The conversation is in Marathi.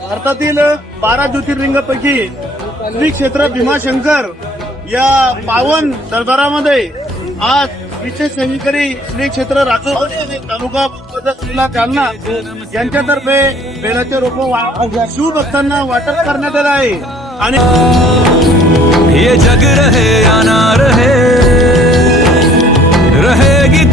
भारतातील 12 ज्योतिर्लिंगापैकी श्री क्षेत्र भीमाशंकर या पावन दरबारामध्ये आज विशेष सेवेकरी श्री क्षेत्र राजूर तालुका जिल्हा जालना यांच्यातर्फे बेलाचे रोप शिवभक्तांना वाटप करण्यात आलं आहे। आणि ये जग रहे या ना रहे, रहेगी